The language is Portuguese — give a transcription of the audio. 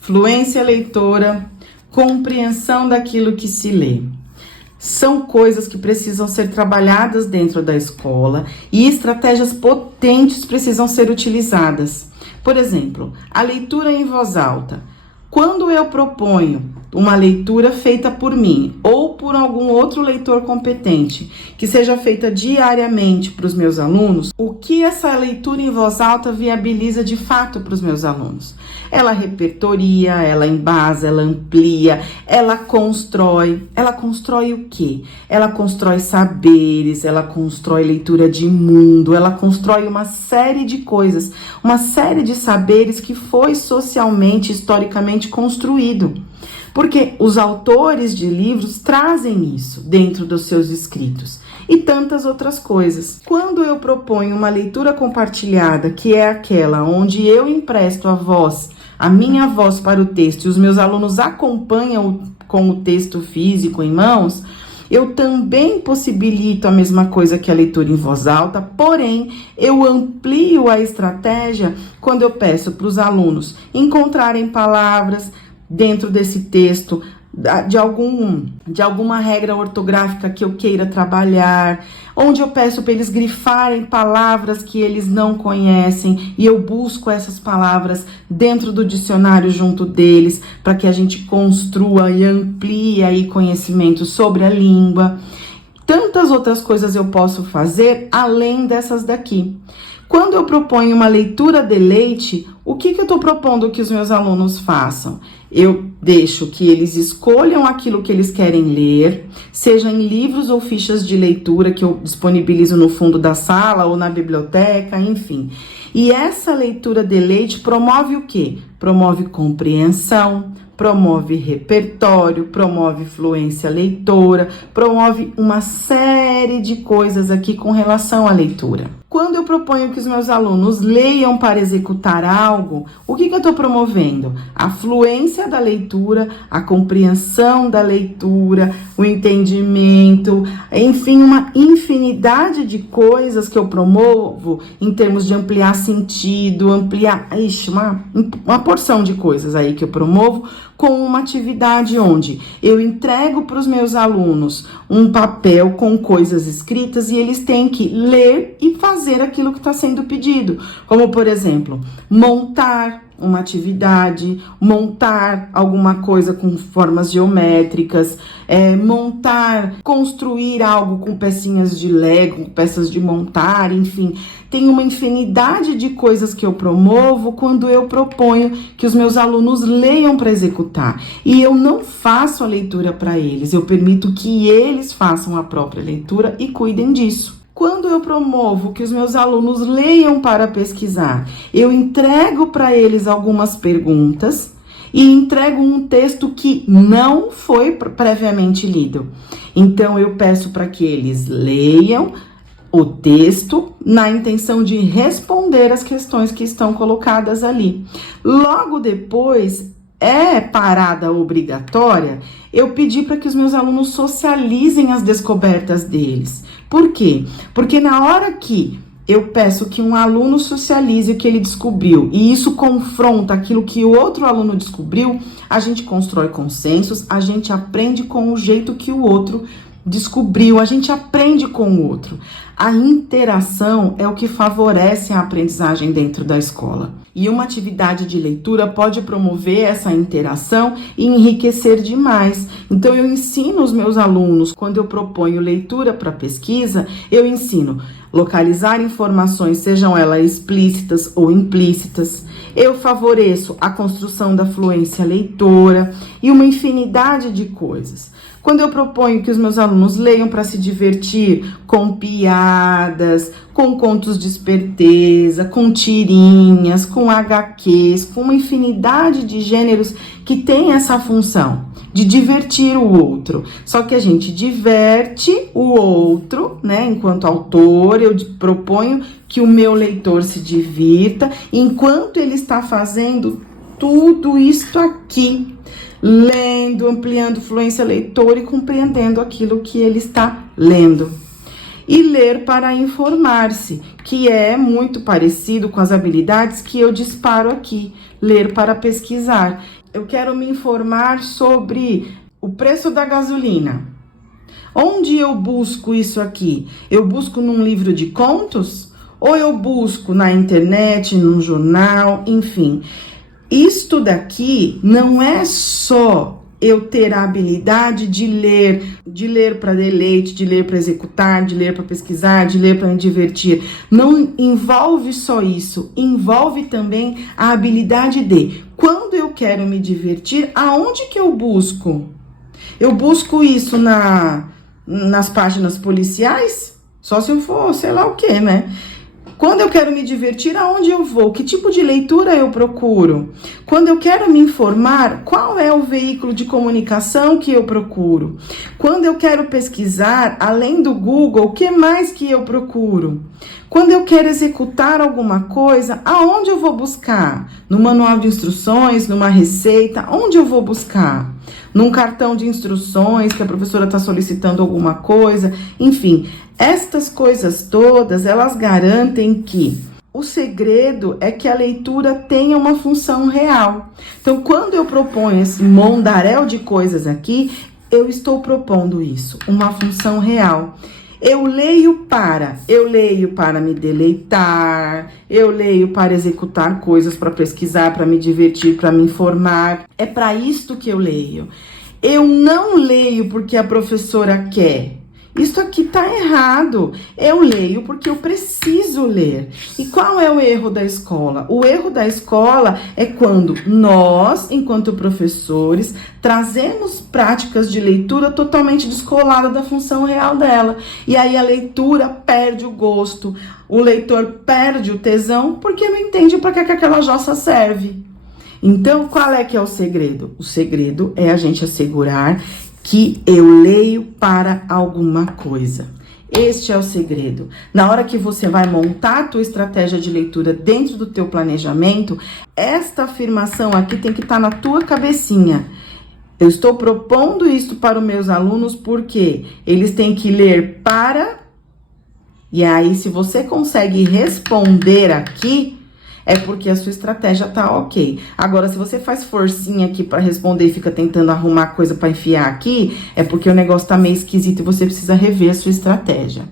fluência leitora, compreensão daquilo que se lê. São coisas que precisam ser trabalhadas dentro da escola e estratégias potentes precisam ser utilizadas. Por exemplo, a leitura em voz alta. Quando eu proponho uma leitura feita por mim ou por algum outro leitor competente, que seja feita diariamente para os meus alunos, o que essa leitura em voz alta viabiliza de fato para os meus alunos? Ela repertoria, ela embasa, ela amplia, ela constrói. Ela constrói o quê? Ela constrói saberes, ela constrói leitura de mundo, ela constrói uma série de coisas, uma série de saberes que foi socialmente, historicamente construído. Porque os autores de livros trazem isso dentro dos seus escritos e tantas outras coisas. Quando eu proponho uma leitura compartilhada, que é aquela onde eu empresto a minha voz para o texto e os meus alunos acompanham com o texto físico em mãos, eu também possibilito a mesma coisa que a leitura em voz alta, porém, eu amplio a estratégia quando eu peço para os alunos encontrarem palavras dentro desse texto, de alguma regra ortográfica que eu queira trabalhar, onde eu peço para eles grifarem palavras que eles não conhecem e eu busco essas palavras dentro do dicionário junto deles, para que a gente construa e amplie aí conhecimento sobre a língua. Tantas outras coisas eu posso fazer além dessas daqui. Quando eu proponho uma leitura de leite, o que eu estou propondo que os meus alunos façam? Eu deixo que eles escolham aquilo que eles querem ler, seja em livros ou fichas de leitura que eu disponibilizo no fundo da sala ou na biblioteca, enfim. E essa leitura de leite promove o quê? Promove compreensão, promove repertório, promove fluência leitora, promove uma série de coisas aqui com relação à leitura. Quando eu proponho que os meus alunos leiam para executar algo, o que eu estou promovendo? A fluência da leitura, a compreensão da leitura, o entendimento, enfim, uma infinidade de coisas que eu promovo em termos de ampliar sentido, uma porção de coisas aí que eu promovo com uma atividade onde eu entrego para os meus alunos um papel com coisas escritas e eles têm que ler e fazer aquilo que está sendo pedido. Como, por exemplo, montar uma atividade, montar alguma coisa com formas geométricas, construir algo com pecinhas de Lego, peças de montar, enfim. Tem uma infinidade de coisas que eu promovo quando eu proponho que os meus alunos leiam para executar. E eu não faço a leitura para eles, eu permito que eles façam a própria leitura e cuidem disso. Quando eu promovo que os meus alunos leiam para pesquisar, eu entrego para eles algumas perguntas e entrego um texto que não foi previamente lido. Então, eu peço para que eles leiam o texto na intenção de responder as questões que estão colocadas ali. Logo depois, parada obrigatória, eu pedi para que os meus alunos socializem as descobertas deles. Por quê? Porque na hora que eu peço que um aluno socialize o que ele descobriu e isso confronta aquilo que o outro aluno descobriu, a gente constrói consensos, a gente aprende com o jeito que o outro descobriu, a gente aprende com o outro. A interação é o que favorece a aprendizagem dentro da escola. E uma atividade de leitura pode promover essa interação e enriquecer demais. Então, eu ensino os meus alunos, quando eu proponho leitura para pesquisa, eu ensino localizar informações, sejam elas explícitas ou implícitas. Eu favoreço a construção da fluência leitora e uma infinidade de coisas. Quando eu proponho que os meus alunos leiam para se divertir com piadas, com contos de esperteza, com tirinhas, com HQs, com uma infinidade de gêneros que tem essa função de divertir o outro. Só que a gente diverte o outro, né? Enquanto autor, eu proponho que o meu leitor se divirta enquanto ele está fazendo tudo isto aqui. Lendo, ampliando fluência leitora e compreendendo aquilo que ele está lendo. E ler para informar-se, que é muito parecido com as habilidades que eu disparo aqui. Ler para pesquisar. eu quero me informar sobre o preço da gasolina. Onde eu busco isso aqui? Eu busco num livro de contos? Ou eu busco na internet, num jornal, enfim. Isto daqui não é só eu ter a habilidade de ler para deleite, de ler para executar, de ler para pesquisar, de ler para me divertir. Não envolve só isso, envolve também a habilidade de, quando eu quero me divertir, aonde que eu busco? Eu busco isso nas páginas policiais? Só se eu for, sei lá o que, né? Quando eu quero me divertir, aonde eu vou? Que tipo de leitura eu procuro? Quando eu quero me informar, qual é o veículo de comunicação que eu procuro? Quando eu quero pesquisar, além do Google, o que mais que eu procuro? Quando eu quero executar alguma coisa, aonde eu vou buscar? No manual de instruções, numa receita, onde eu vou buscar? Num cartão de instruções que a professora está solicitando alguma coisa, enfim, estas coisas todas, elas garantem que o segredo é que a leitura tenha uma função real. Então, quando eu proponho esse mondaréu de coisas aqui, eu estou propondo isso, uma função real. Eu leio para me deleitar, eu leio para executar coisas, para pesquisar, para me divertir, para me informar. É para isto que eu leio. Eu não leio porque a professora quer. Isso aqui tá errado. Eu leio porque eu preciso ler. E qual é o erro da escola? O erro da escola é quando nós, enquanto professores, trazemos práticas de leitura totalmente descoladas da função real dela. E aí a leitura perde o gosto, o leitor perde o tesão porque não entende para que aquela jossa serve. Então, qual é que é o segredo? O segredo é a gente assegurar que eu leio para alguma coisa. Este é o segredo. Na hora que você vai montar a tua estratégia de leitura dentro do teu planejamento, esta afirmação aqui tem que estar na tua cabecinha. Eu estou propondo isso para os meus alunos porque eles têm que ler para... E aí, se você consegue responder aqui, é porque a sua estratégia tá ok. Agora, se você faz forcinha aqui para responder e fica tentando arrumar coisa para enfiar aqui, é porque o negócio tá meio esquisito e você precisa rever a sua estratégia.